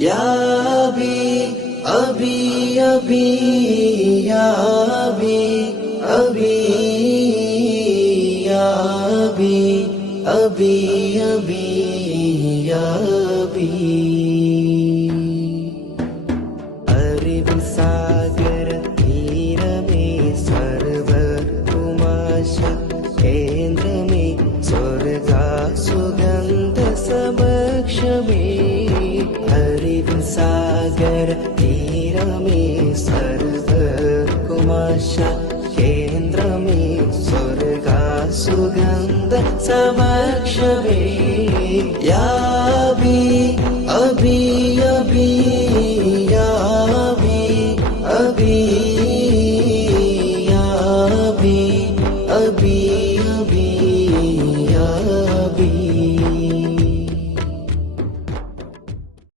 या अभी अभी अभी या अभी अभी या अभी अभी अभी या अभी അറിവിൻ സാഗര തീരമേ സർവകുമാശ കേന്ദ്രമേ സ്വർഗാ സുഗന്ധ സമക്ഷമേ അറിവിൻ സാഗര തീരമേ സർവകുമാശ കേന്ദ്രമേ സ്വർഗാ സുഗന്ധ സമക്ഷമേ യാ അഭി അഭി